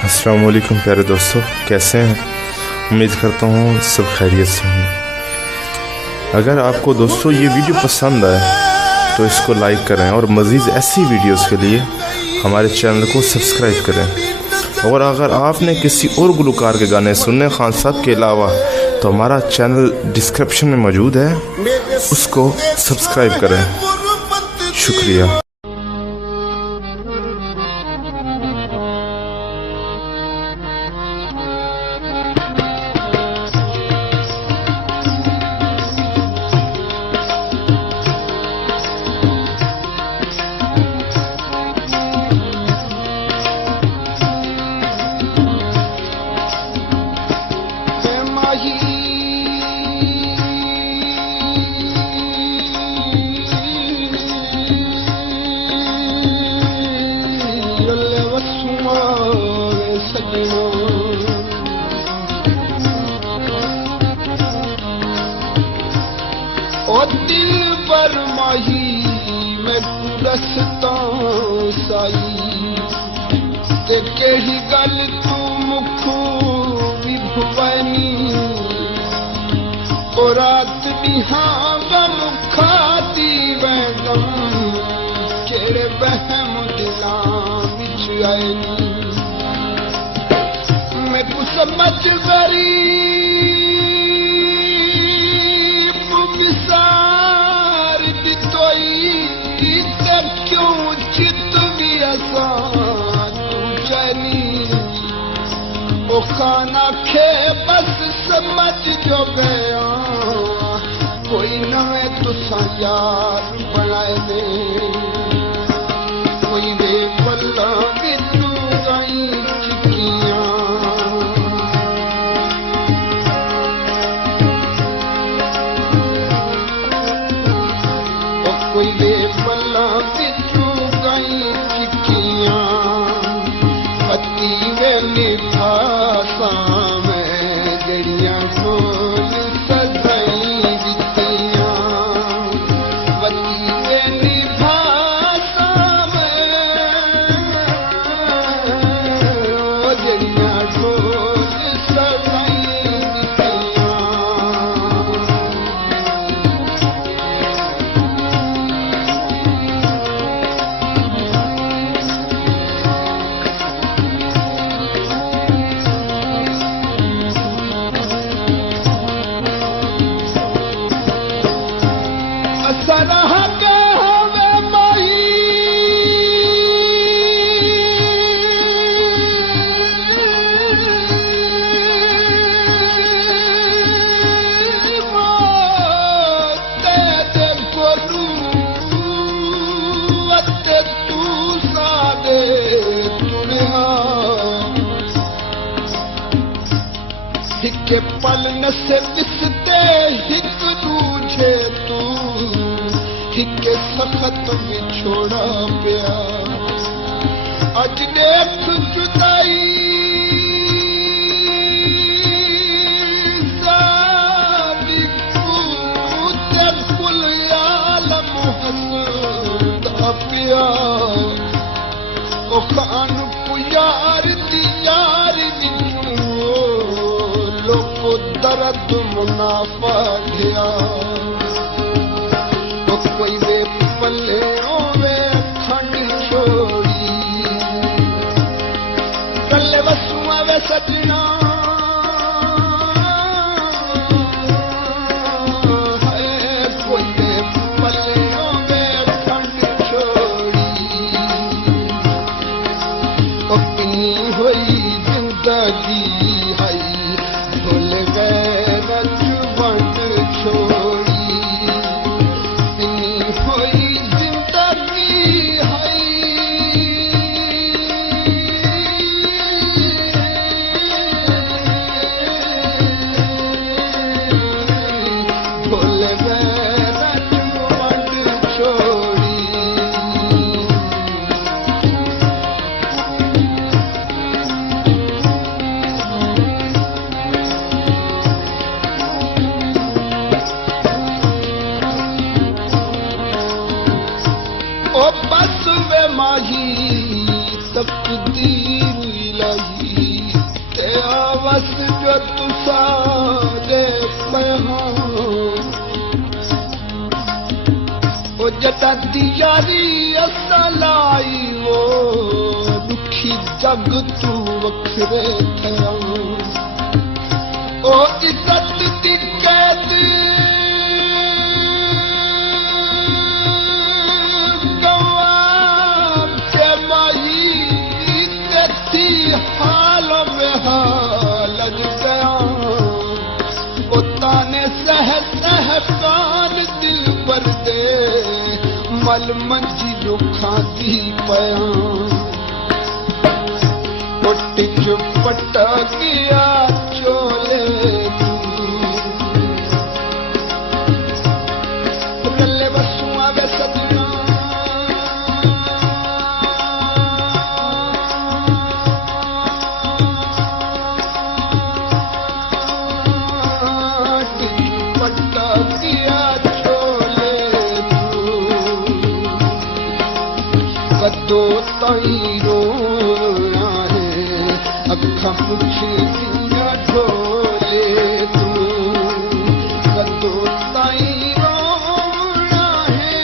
अस्सलाम वालेकुम प्यारे दोस्तों, कैसे हैं? उम्मीद करता हूँ सब खैरियत से होंगे। अगर आपको दोस्तों ये वीडियो पसंद आए तो इसको लाइक करें और मज़ीद ऐसी वीडियोस के लिए हमारे चैनल को सब्सक्राइब करें। और अगर आपने किसी और गुलकार के गाने सुनने खान साहब के अलावा तो हमारा चैनल डिस्क्रिप्शन में मौजूद है, उसको सब्सक्राइब करें। शुक्रिया। ओ दिल पर माही मैं रसता साई ते केही गल तू मुखो भी भुवनी ओ रात बिहावा मुखा दी वैगम केड़े बहम दिलां विच आए मैं कुछ समझ गरी क्यों चित भी आसान तू चली ओ खाना खे बस समझ जो गया कोई नवे तुसा यार बनाए दे कोई वे पल्ला भी तू गई चिकियां ओ कोई वे पल्ला भी हिके पल न से विसते हिक दूजे तू हिके सखत विछोड़ा पिया अज देख जुदाई सादी कूते कुल आलम हसदा पिया ओ खान पुयार दी यार दर्द मुनाफा गया तो कोई वे पल्ले वे खंड छोड़ी कल्ले वसुआ वे सजना कोई वे पल्ले वे खंड छोड़ी अपनी हुई जिंदगी जदी यारी असलाई वो दुखी जग तू वखरे थया ओ इज्जत दी कैद गवा के माई तेती हाल में हाल गया ओ ताने सह सह कान दिल पर दे मल मंजी दुखा दी पया पट्टी चुपटा गया चोले तू गले बसुआ वे सजना पट्टा गया चोले कदो ताई रोना है अखा पुछे दिया ढोले तू कदो ताई रोना है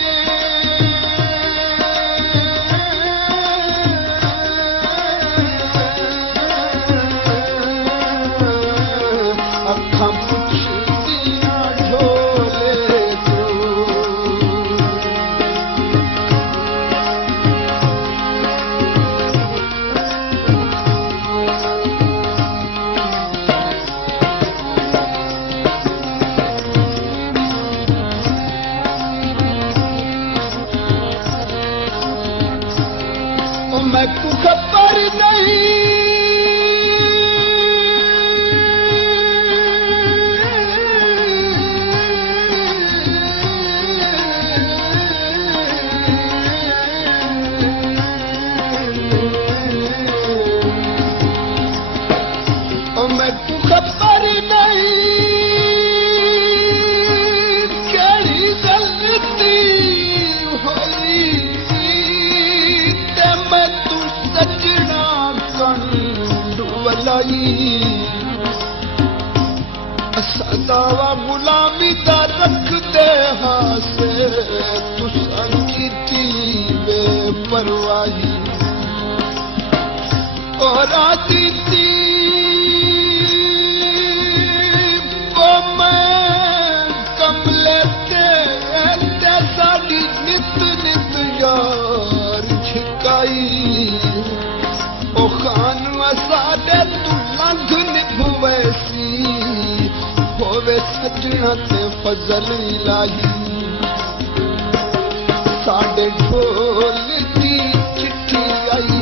अखा पुछे दिया ढोले तू मैं को खबर नहीं मैं को खबर नहीं केड़ी गलती होई ते मैं तू सजना कंडवलाई सदावा गुलामी दा रख दे हासे तू संगीती वे परवाही और आती थी वो मैं कमले ते साड़ी नित नित यार छिकाई ओ खान साडे तू लंघ निभवैसी होवे सजना ते फजल इलाही साडे ढोल दी चिट्ठी आई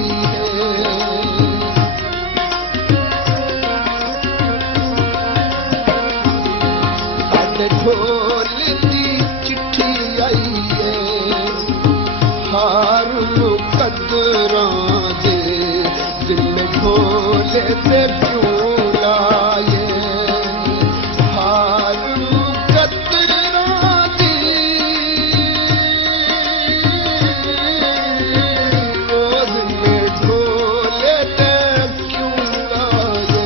ढोल दी चिट्ठी आई है हार कदरा दे दिल में ढोले से क्यों लाए हार कदरा दी दिल में ढोले से क्यों लाए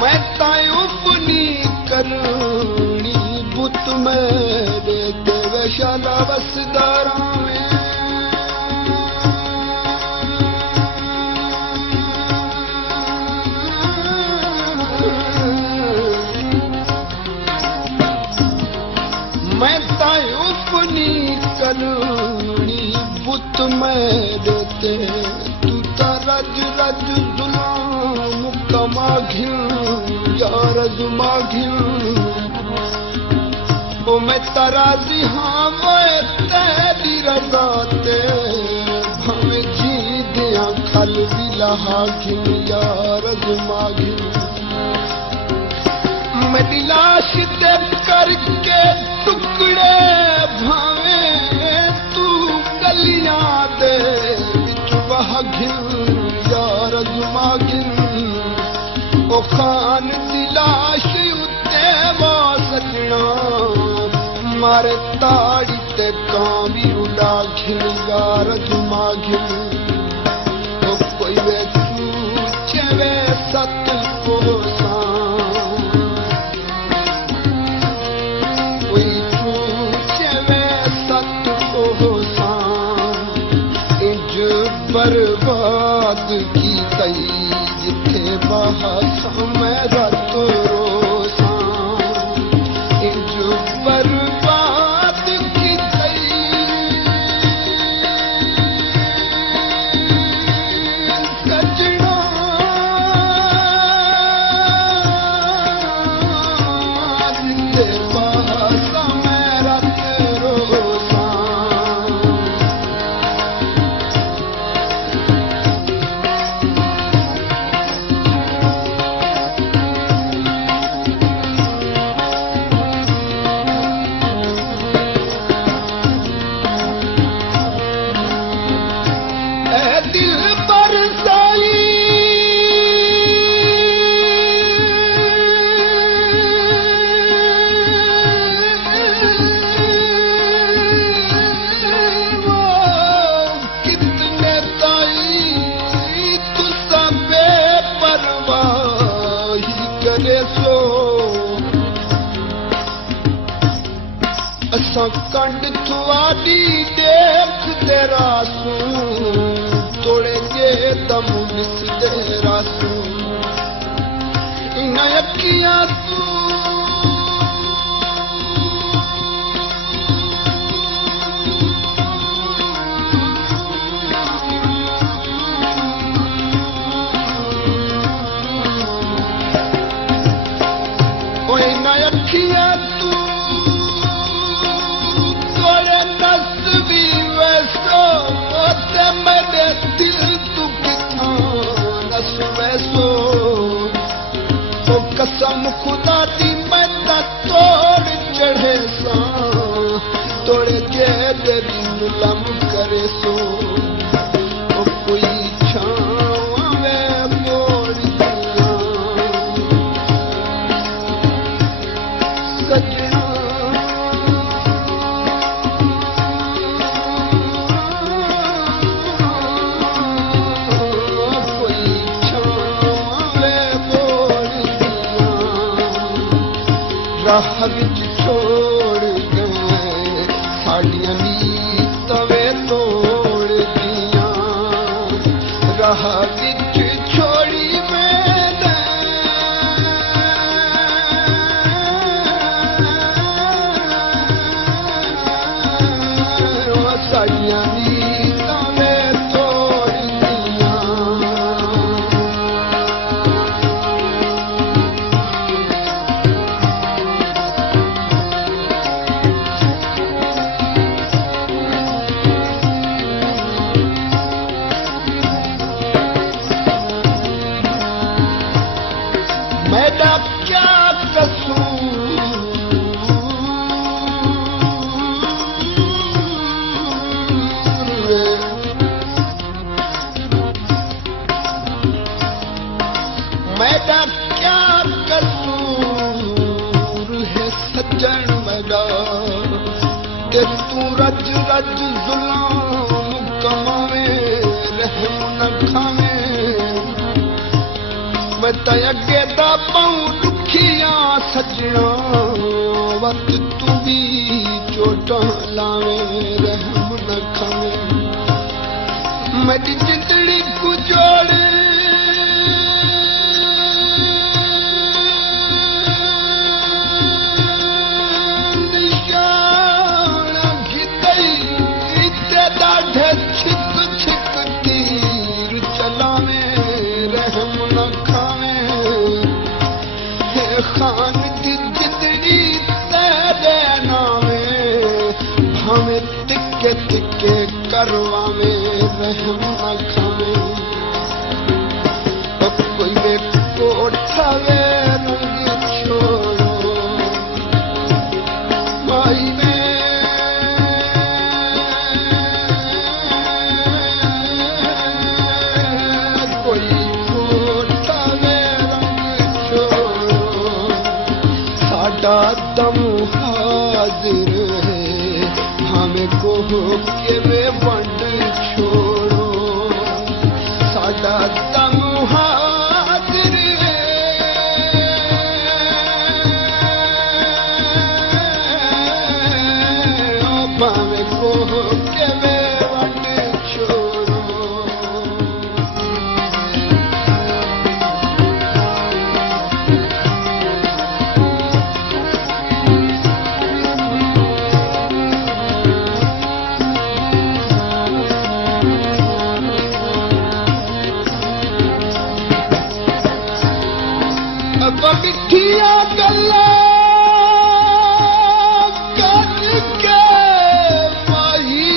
मैं तायूं अपनी करनी बुत मेरे देवशाला बसदारा में मैं तायूं अपनी करनी बुत मेरे तू ता रज रज जुलाम माघियूं यार माघियूं ओ मैं तराजी हाँ मैं तेरी रजा ते भवे जी दिया खल भी लहाघियूं यार माघियूं मैं दिलाश ते करके टुकड़े भवे तू गलियां दे विच वहाघियूं यार माघियूं ओ खान दी लाश उत्ते वा सजना मारे ताड़ी ते कामी उड़ा घिलगा रजमा घिल तो कोई वे सूचे वे सत को कोई सूचे वे सत को इंज बर्बाद की तई जिथे बहस में रत रोसा इंज बर्बाद की तई सजना जिथे बहस में रत रोसा दिल पर साई वो कितने ताई तू सब बेपरवाही करे सो असां कंड थुआडी देख तेरा सू तोड़े जे दम निसदे रासू इन अखियां तू ओ इन अखियां तू तोड़े नस्बी वैसो ते मेरे दिल तू किथा नस वैसो ओ कसम खुदा दी मैं ता तोड़ चढ़े सा तोड़े जे दिल लम करे सो ओ कोई छावा में मोड़ दिया सजना राह विच छोड़ गए साड़ियां नीतां वे तोड़ दियां राह विच छोड़ी मैंने साड़ियां नीतां वे तोड़ दियां मेरा क्या कसूर मेरा क्या कसूर है सज्जन मेरा कि तू रज रज जुल्म कमावे रहम न खावे मैं ते अगे दा पाऊं दुखियां सजना वत तू भी चोटां लावे रहम न खावे मेरी जिंदड़ी को जोड़े छिक छिक तीर चलावे रहम न खावे हे खान दी जिंदड़ी तेरे नावे भावे टिके टिके करवावे रहम न खावे अब कोई वे कोठावे रंग छोड़ो माई में दम हाजिर के वे वंड छोड़ो साडा तन हाजिर भावे को के वे वंड छोड़ो अब मिठिया गल्ला करके माही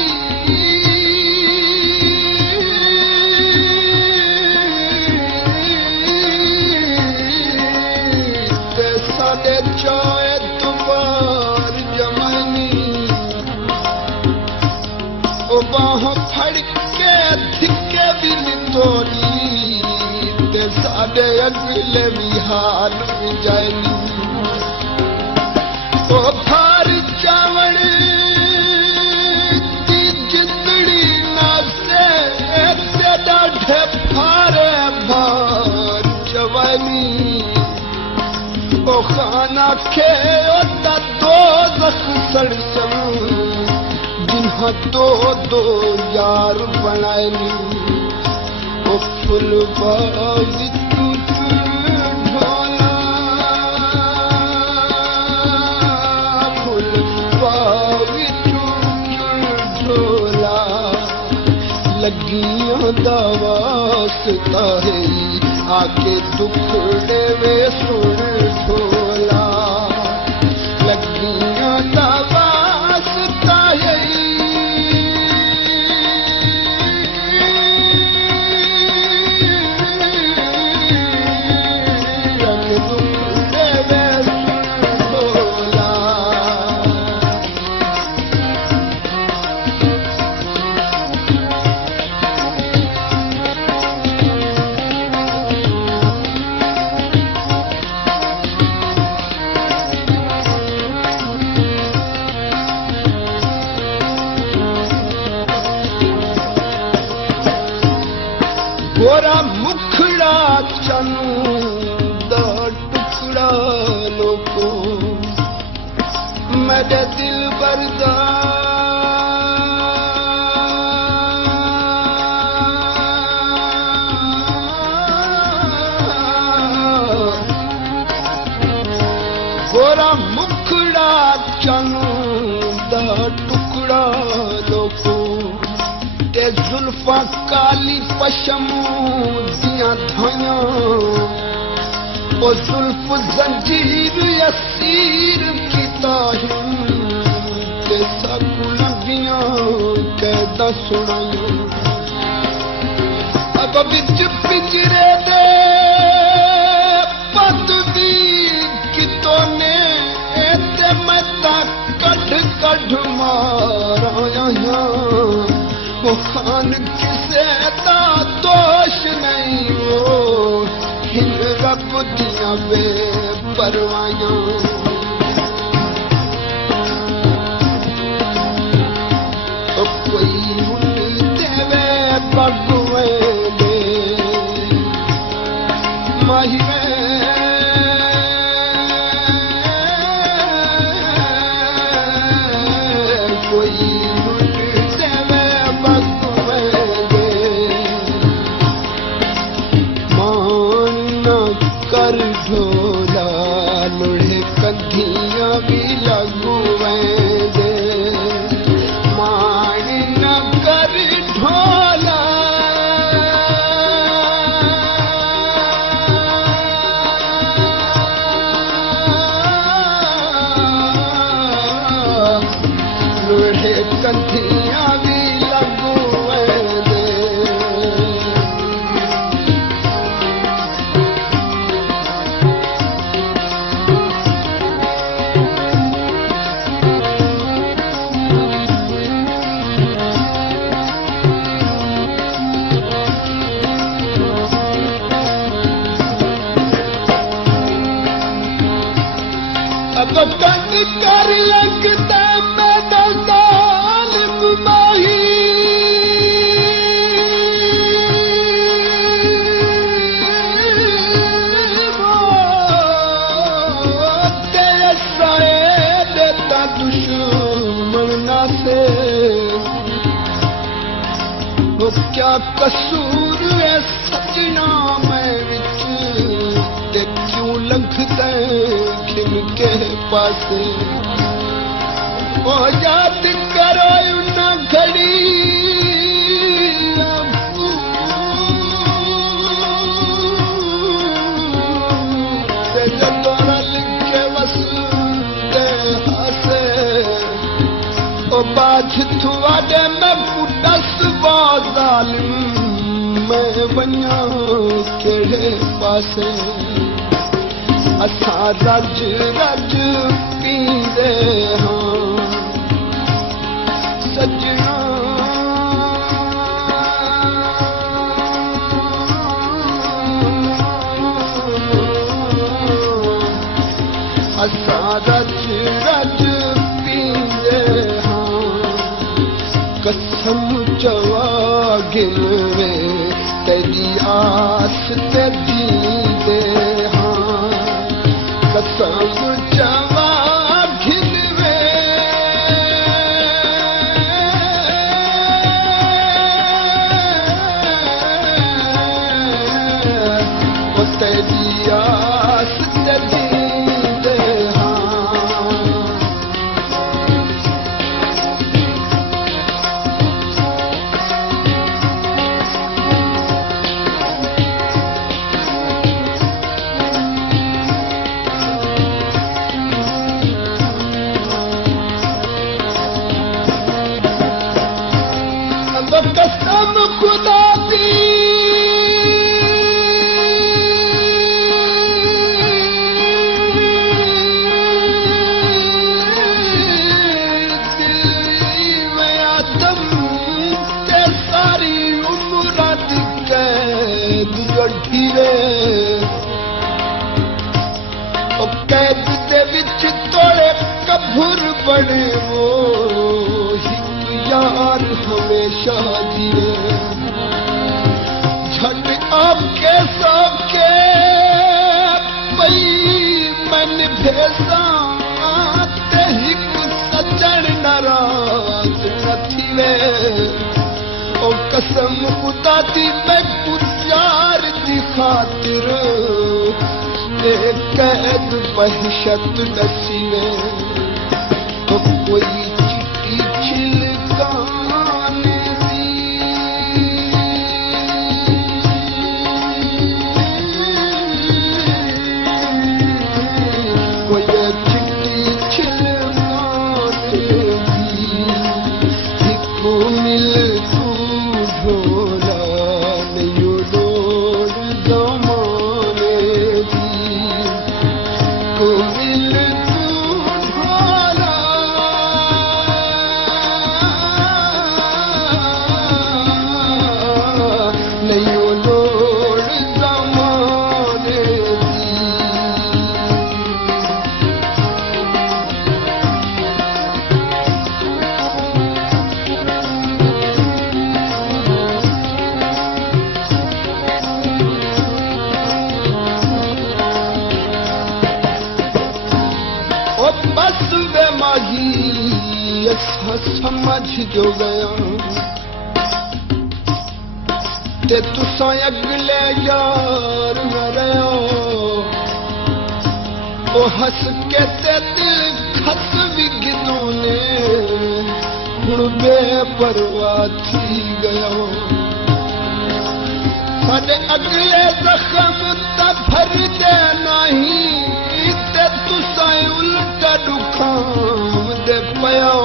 ते साडे चोए तुमार जमानी ओ बाह फड़ के धिके भी नितोली ते साडे अगले भी हाल जानी ओ भार चावण दी जिंदड़ी नासे ते डाढे भारे भार जवानी ओ खाना खे ओ ता दो जख सड़सम जिन्हा दो यार बनायनी ओ फुल बाग लगियां दावास्ता है आके दुखड़े में सुन ढोला लगियां दावास्ता है आके दुखड़े में सुन ढोला गोरा मुखड़ा चनू दा टुकड़ा लोको मेरे दिल बरदा गोरा मुखड़ा चनू दा टुकड़ा लोको ते जुल्फा काली पशमू दियां धायां ओ जुल्फ जंजीर यसीर की ताहिम ते साकू लगियां कैदा सुनाया अब बिच पिंजरे दे पतदी कितों ने ते मैं ता कढ़ माराया वो खान किसे दा दोष नहीं हो हिन रब दिया बे परवाया तो कोई मुंड देवे बगुए दे माहिरे कोई कर ढोला लोढ़े कन क्या कसूर है सजना मैं विच ते क्यों लंघदे खिन के पासे ओ याद करो ना घड़ी ते जदों रल के वसदे हासे ओ बाज थुआडे मैं पुटस बाज़ालिम मैं वञा केड़े पासे असां रज रज पींदे हां सजना असां रज रज पींदे हां कसम चवा गिलवे तेरी आस ते जींदे हां कसम चवा गिलवे ओ तेरी आस ते जींदे हां अब कसम खुदा दी कैद दे विच तोड़े कभुर बने वो हिक यार हमेशा जिए झट आपके सौके पई मन भेसा ते हिक सजण नाराज न थीवे ओ कसम खुदा दी मैं पुजार दी खातिर कैद वहशत नसीबे तो कोई चिट्ठी छिलकाने दी कोई चिट्ठी छिलकाने दी हिको मिल तू ढोला नहीं लोड़ जमाने दी मिल तू ढोला नहीं लोड़ जमाने दी बस वे माही ऐसा समझ जो गया ते तुसां अगले यार न रहो ओ हंस के ते दिल खस भी गिनोने हुण बेपरवाह थी गया साडे अगले जख्म ता भर दे नहीं तुसां उल्टा दुखां दे पयो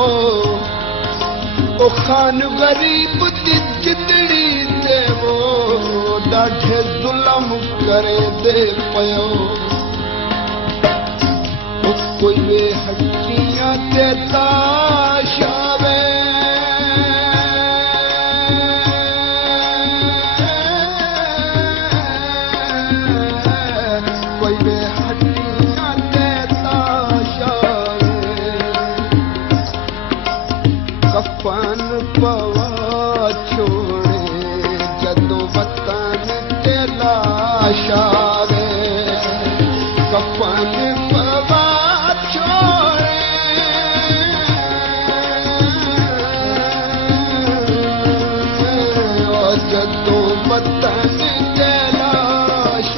ओ खान गरीब दी जिंदड़ी ते वो ॾाढे ज़ुल्म करे दे पयो ओ कोई वे हड्डियां ते ताशावे कोई वे कफन पवा छोड़े जदों वतन ते लाश आवे कफन पवा छोड़े जदों वतन कैलाश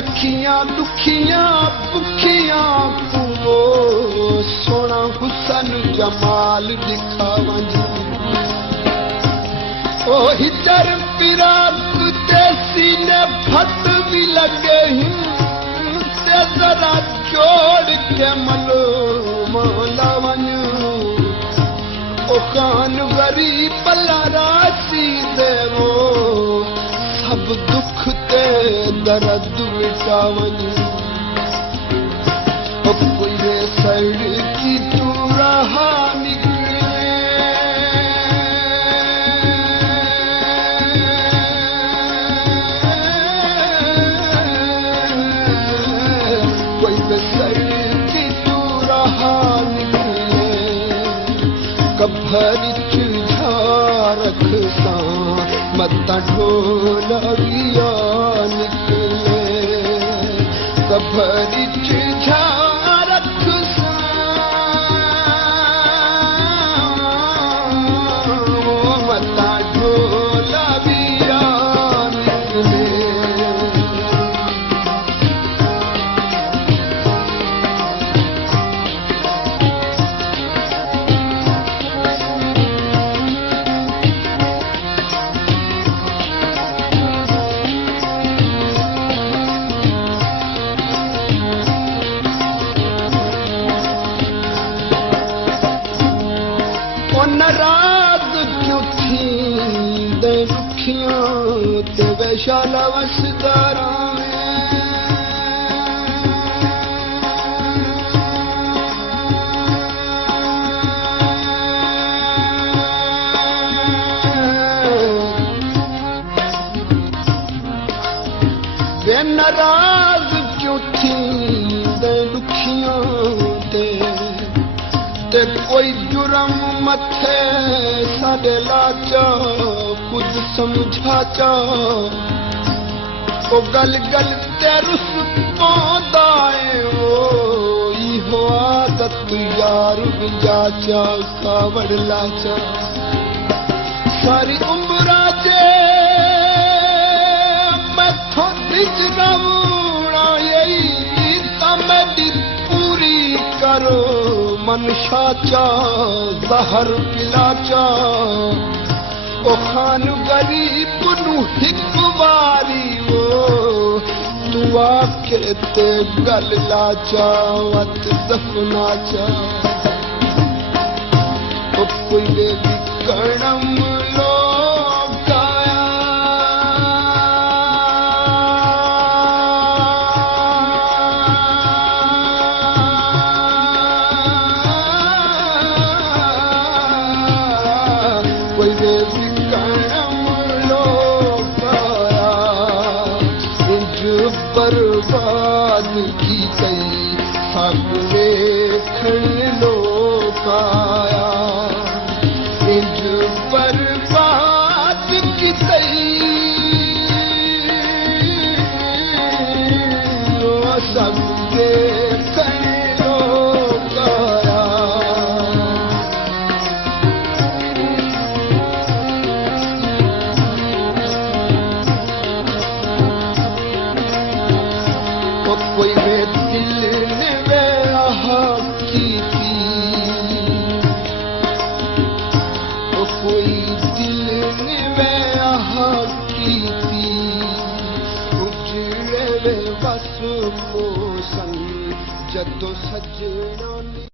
अखियां दुखियां भुखियां को सोना हुसन जमाल दिखावं ओ हिजर पिराक ते सीने फट भी लगे ते जरा जोड़ के मलो मौलावन ओ खान गरीब पला राशि देवो सब दुख ते दर्द मिटावन कोई सड़ की तू रहा निकले कोई सड़ की तू रहा निकले कभर रख सा मत ढोलविया निकले कभरी रख सा मत ढोलविया निकले नाराज क्यों थी दे रुखियां ते वैशाला वसदारा वे नाराज क्यों थी दे रुखियां ते कोई जुर्म मथे साडे लाचा खुद समझा चा ओ गल गल ते रुस पौंदा है ओ इहो आदत यार विजाचा कावड़ लाचा सारी उम्र जे मैथों निजगवणा यही कमेडी पूरी करो मनशा चा जहर पिलाचा ओ खान गरीब नु हिक बारी वो तू आके ते गल लाचा वत दफनाचा ओ कोई दे विकणम बर्बाद की गई सागुले खण लोकाया इंज पर जदों सजना नी